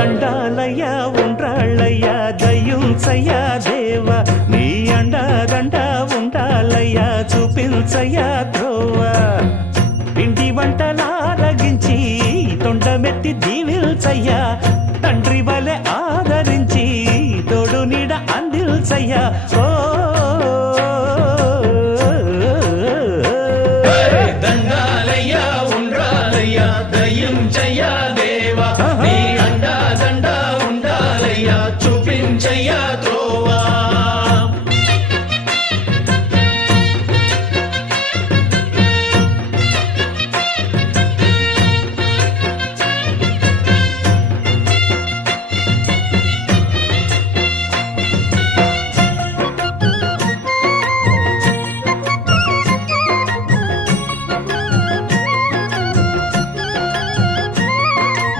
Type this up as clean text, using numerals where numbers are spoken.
దండాలయ్యా ఉండ్రాళ్ళయ్యా దయ్యుంచయ్యా దేవ నీ అండ ఉండాలయ్యా చూపించయ్యా త్రోవా ఇంటి వంటలారగించి తొండమెత్తి దీవిల్చయ్యా తండ్రి వలె ఆదరించి తోడు నీడ అందిల్చయ్యా ఓ